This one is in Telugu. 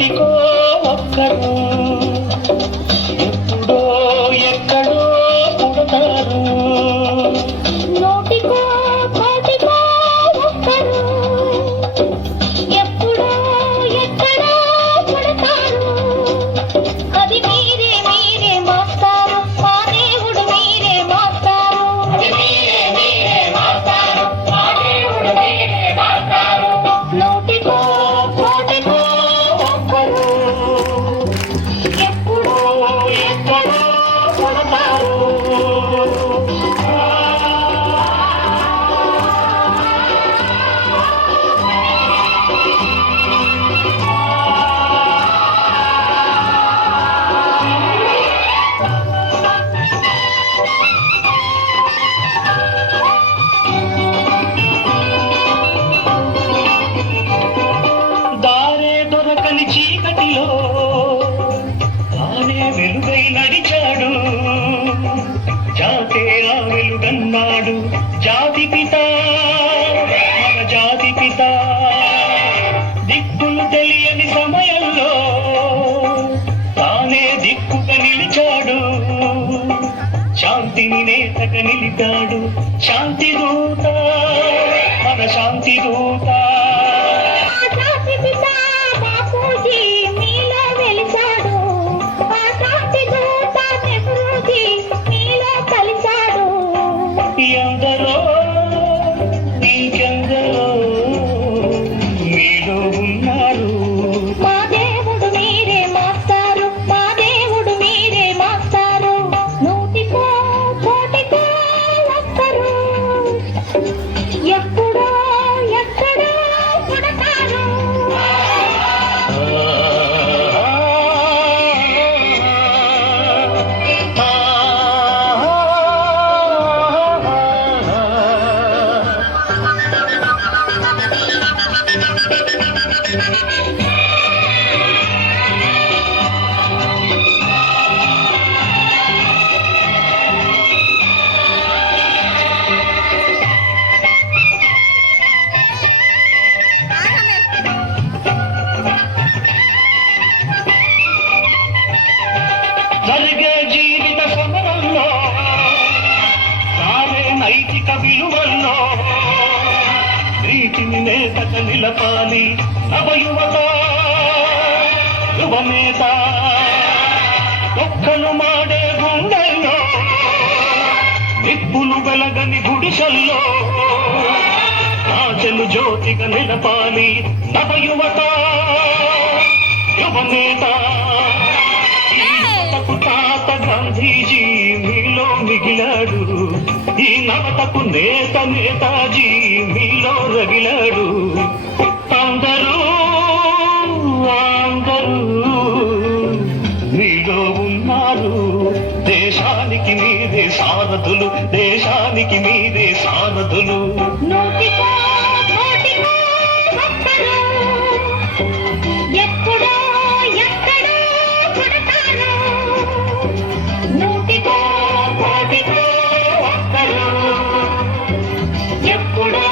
నూటికో ఒక్కరు ఎప్పుడో ఎక్కడో పుడతారు. నూటికో కోటికో ఒక్కరు ఎప్పుడో ఎక్కడో పుడతారు. అది మీరే మీరే మాస్టారు, మా దేవుడు మీరే మాస్టారు. అది మీరే మీరే మాస్టారు, మా దేవుడు మీరే మాస్టారు. నూటికో కోటికో ఒక్కరు ఎప్పుడో ఎక్కడో పుడతారు. దారే దొరకని చీకటిలో తానే వెలుగై నడిచాడు. జాతే ఆ వెలుగన్నాడు జాతి పిత, మన జాతి పిత. దిక్కులు తెలియని సమయంలో తానే దిక్కుగా నిలిచాడు. శాంతిని నేతగా నిలిపాడు. శాంతి దూత, మన శాంతి దూత. ఆ శాంతి పిత బాపూజీ మీలో వెలిసాడు. ఆ శాంతి దూత నెహ్రూజీ మీలో కలిశాడు. ఎందరో ఇంకెందరో మీలో ఉన్నారు. మా దేవుడు మీరే మాస్టారు, మా దేవుడు మీరే మాస్టారు. నూటికో కోటికో ఒక్కరు ఎప్పుడో ఎక్కడో పుడతారు. జరిగే జీవిత సమరంలో తానే నైతిక విలువల్లో నీతిని నేతక నిలపాలి. నవయువత యువనేత ఒక్కలు మాడే గుండెల్లో నిప్పులు వెలగని గుడిసెల్లో ఆశలు జ్యోతిగా నిలపాలి. నవయువత యువనేత. తాత గాంధీజీ మీలో మిగిలాడు. ఈ నవతకు నేత నేతాజీ మీలో రగిలాడు. అందరూ అందరూ మీలో ఉన్నారు. దేశానికి మీదే సారథులు, దేశానికి మీదే సారథులు. నూటికో కోటికో ఒక్కరు ఎప్పుడో ఎక్కడో పుడతారు. నూటికో కోటికో ఒక్కరు ఎప్పుడో